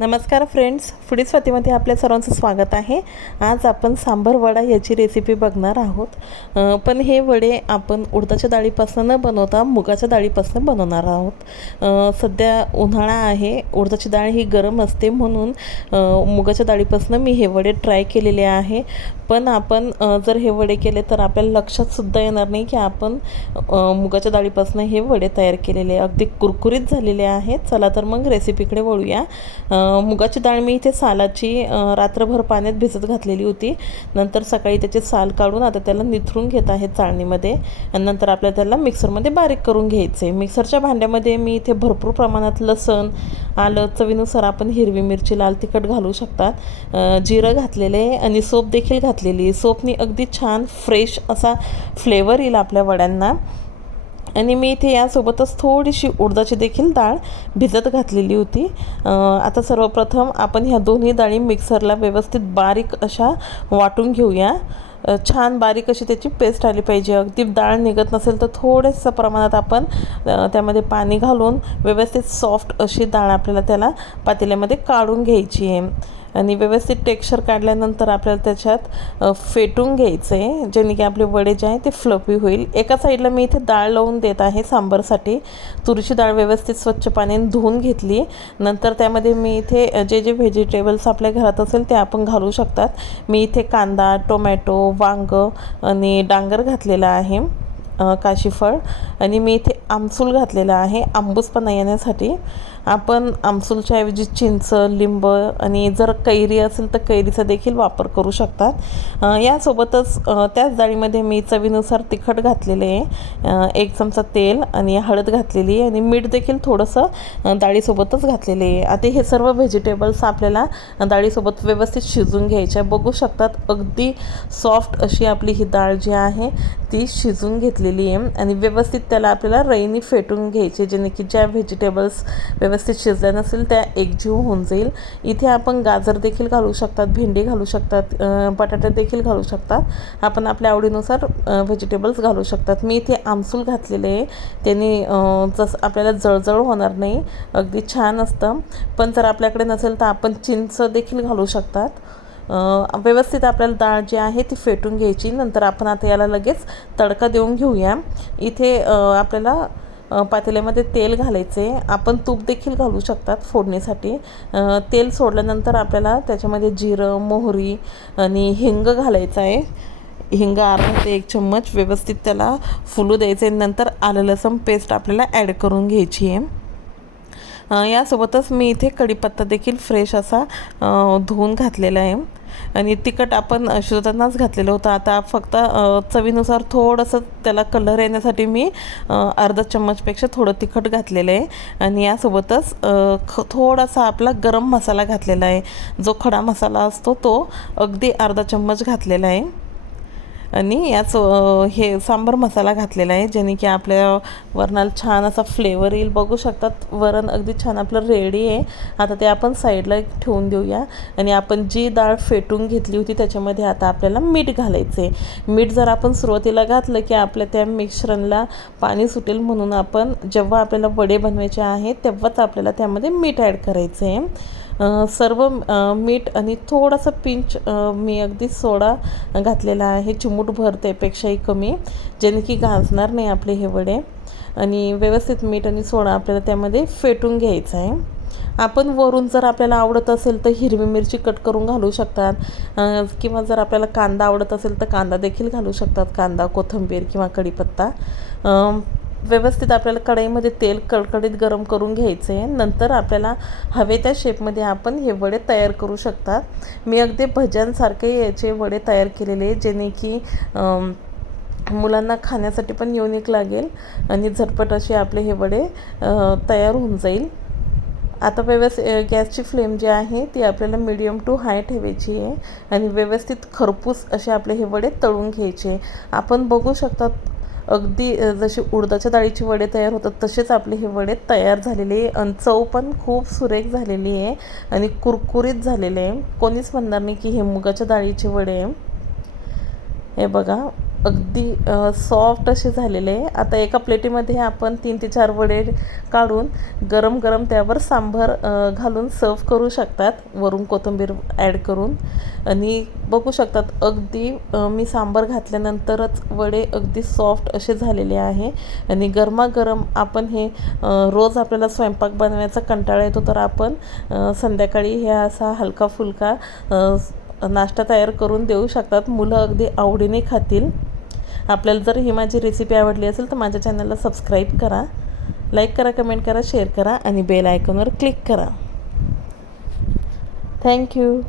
नमस्कार friends, foodie स्वातीमध्ये आपल्या सर्वांचं स्वागत आहे। आज आपण सांबर वडा याची रेसिपी बघणार आहोत। पण हे वडे आपण उडदाच्या डाळीपासून न बनवता मुगाच्या डाळीपासून बनवणार आहोत। सध्या उन्हाळा आहे, उडदाची डाळ ही गरम असते, म्हणून मुगाच्या डाळीपासून मी हे वडे ट्राय केलेले आहे। पण आपण जर हे वडे केले तर आपल्याला लक्षात सुद्धा येणार नाही की आपण मुगाच्या डाळीपासून हे वडे तयार केलेले, अगदी कुरकुरीत झालेले आहेत। चला तर मग रेसिपीकडे वळूया। मुगाची डाळ मी इथे सालाची रात्रभर पाण्यात भिजत घातलेली होती। नंतर सकाळी त्याचे साल काढून आता त्याला निथरून घेत आहे चाळणीमध्ये, आणि नंतर आपल्याला त्याला मिक्सरमध्ये बारीक करून घ्यायचे। मिक्सरच्या भांड्यामध्ये मी इथे भरपूर प्रमाणात लसण, आलं, चवीनुसार आपण हिरवी मिरची, लाल तिखट घालू शकतात, जिरं घातलेले आणि सोप देखील घातलेली। सोपनी अगदी छान फ्रेश असा फ्लेवर येईल आपल्या वड्यांना। आणि मी इथे यासोबतच थोडीशी उडदाची देखील डाळ भिजत घातलेली होती। आता सर्वप्रथम आपण ह्या दोन्ही डाळी मिक्सरला व्यवस्थित बारीक अशा वाटून घेऊया। छान बारीक अशी त्याची पेस्ट आली पाहिजे। अगदी डाळ निघत नसेल तर थोड्याशा प्रमाणात आपण त्यामध्ये पाणी घालून व्यवस्थित सॉफ्ट अशी डाळ आपल्याला त्याला पातेल्यामध्ये काढून घ्यायची आहे। आणि व्यवस्थित टेक्स्चर काढल्यानंतर आपल्याला त्याच्यात फेटून घ्यायचं आहे, जेणे की आपले वडे जे आहे ते फ्लफी होईल। एका साईडला मी इथे डाळ लावून देत आहे सांबारसाठी। तुरीची डाळ व्यवस्थित स्वच्छ पाण्याने धुवून घेतली। नंतर त्यामध्ये मी इथे जे व्हेजिटेबल्स आपल्या घरात असेल ते आपण घालू शकतात। मी इथे कांदा, टोमॅटो, वांग आणि डांगर घातलेला आहे, काशीफळ, आणि मी इथे आमसूल घातलेला आहे आंबूसपणा येण्यासाठी। आपण आमसूलच्या ऐवजी चिंच, लिंब आणि जर कैरी असेल तर कैरीचा देखील वापर करू शकतात। यासोबतच त्याच डाळीमध्ये मी चवीनुसार तिखट घातलेले आहे, 1 चमचा तेल आणि हळद घातलेली आहे, आणि मीठ देखील थोडंसं डाळीसोबतच घातलेले आहे। आता हे सर्व व्हेजिटेबल्स आपल्याला डाळीसोबत व्यवस्थित शिजून घ्यायचे। बघू शकतात अगदी सॉफ्ट अशी आपली ही डाळ जी आहे ती शिजून घेतलेली आहे, आणि व्यवस्थित त्याला आपल्याला रईने फेटून घ्यायचे, जेणे की ज्या व्हेजिटेबल्स व्यवस्थित शिजल्या नसेल त्या एकजीव होऊन जाईल। इथे आपण गाजर देखील घालू शकतात, भेंडी घालू शकतात, बटाटे देखील घालू शकतात। आपण आपल्या आवडीनुसार व्हेजिटेबल्स घालू शकतात। मी इथे आमसूल घातलेले आहे, त्याने जसं आपल्याला जळजळ होणार नाही, अगदी छान असतं। पण जर आपल्याकडे नसेल तर आपण चिंच देखील घालू शकतात। व्यवस्थित आपल्याला डाळ जी आहे ती फेटून घ्यायची। नंतर आपण आता याला लगेच तडका देऊन घेऊया। इथे आपल्याला पातेल्यामध्ये तेल घालायचे, आपण तूप देखील घालू शकतात फोडणीसाठी। तेल सोडल्यानंतर आपल्याला त्याच्यामध्ये जिरं, मोहरी आणि हिंग घालायचं आहे। हिंग अर्धा ते 1 चम्मच व्यवस्थित त्याला फुलू द्यायचे। नंतर आलं लसूण पेस्ट आपल्याला ॲड करून घ्यायची आहे। यासोबतच मी इथे कढीपत्ता देखील फ्रेश असा धुवून घातलेला आहे, आणि तिखट आपण शिजवतानाच घातलेलं होतं। आता फक्त चवीनुसार थोडंसं त्याला कलर येण्यासाठी मी अर्धा चम्मचपेक्षा थोडं तिखट घातलेलं आहे, आणि यासोबतच थोडासा आपला गरम मसाला घातलेला आहे। जो खडा मसाला असतो तो अगदी अर्धा चम्मच घातलेला आहे, आणि याच हे सांबार मसाला घातलेला आहे, ज्याने की आपल्या वरणाला छान असा फ्लेवर येईल। बघू शकतात वरण अगदी छान आपलं रेडी आहे। आता ते आपण साईडला ठेवून देऊया, आणि आपण जी डाळ फेटून घेतली होती त्याच्यामध्ये आता आपल्याला मीठ घालायचं आहे। मीठ जर आपण सुरुवातीला घातलं की आपल्या त्या मिश्रणला पाणी सुटेल, म्हणून आपण जेव्हा आपल्याला वडे बनवायचे आहेत तेव्हाच आपल्याला त्यामध्ये मीठ ॲड करायचं आहे। सर्व मीठ आणि थोडंसं पिंच मी अगदी सोडा घातलेला आहे, चिमूटभर त्यापेक्षाही कमी, जेणे की गाजणार नाही आपले हे वडे। आणि व्यवस्थित मीठ आणि सोडा आपल्याला त्यामध्ये फेटून घ्यायचं आहे। आपण वरून जर आपल्याला आवडत असेल तर हिरवी मिरची कट करून घालू शकतात, किंवा जर आपल्याला कांदा आवडत असेल तर कांदा देखील घालू शकतात, कांदा, कोथिंबीर किंवा कढीपत्ता। व्यवस्थित आपल्याला कढईमध्ये तेल कडकडीत गरम करून घ्यायचं आहे। नंतर आपल्याला हवे त्या शेपमध्ये आपण हे वडे तयार करू शकतात। मी अगदी भज्यांसारखे याचे वडे तयार केलेले, जेणे की मुलांना खाण्यासाठी पण युनिक लागेल, आणि झटपट असे आपले हे वडे तयार होऊन जाईल। आता व्यवस्थित गॅसची फ्लेम जी आहे ती आपल्याला मीडियम टू हाय ठेवायची आहे, आणि व्यवस्थित खरपूस असे आपले हे वडे तळून घ्यायचे। आपण बघू शकतात अगदी जसे उडदाच्या डाळीचे वडे तयार होतात तसेच आपले हे वडे तयार झालेले आहे, आणि चव पण खूप सुरेख झालेली आहे आणि कुरकुरीत झालेले आहे। कोणीच म्हणणार नाही की हे मुगाच्या डाळीचे वडे आहे। हे बघा अगदी सॉफ्ट असे झालेले आहे. आता एका प्लेटीमध्ये आपण 3 ते 4 वडे काढून गरम गरम त्यावर सांबार घालून सर्व करू शकतात, वरून कोथिंबीर ॲड करून. आणि बघू शकतात अगदी मी सांबार घातल्यानंतरच वडे अगदी सॉफ्ट असे झालेले आहे. आणि गरमागरम आपण हे रोज आपल्याला स्वयंपाक बनवायचा कंटाळा येतो, तर आपण संध्याकाळी हे असा हलका फुलका नाश्ता तयार करून देऊ शकतात. मुलं अगदी आवडीने खातील. आपल्याला जर ही माझी रेसिपी आवडली असेल तर माझ्या चॅनलला सबस्क्राईब करा, लाईक करा, कमेंट करा, शेअर करा आणि बेल आयकॉनवर क्लिक करा. थँक्यू.